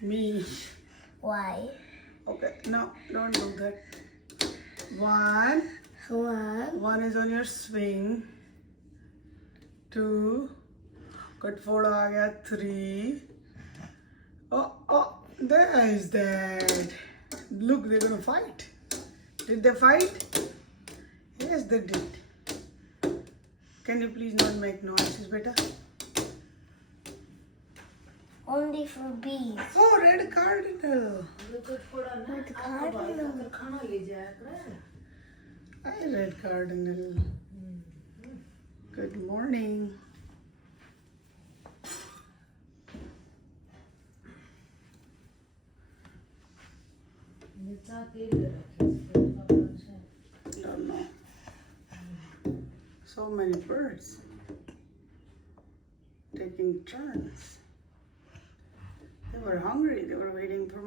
Me. Why? Okay, no, don't do that. One. One is on your swing. Two. Cut four आ गया. Three. Oh, there is that. Look, they're gonna fight. Did they fight? Yes, they did. Can you please not make noises, beta? Only for bees. Oh, red cardinal. Red cardinal. Hi, red cardinal. Good morning. Don't know. So many birds taking turns. They were hungry. They were waiting for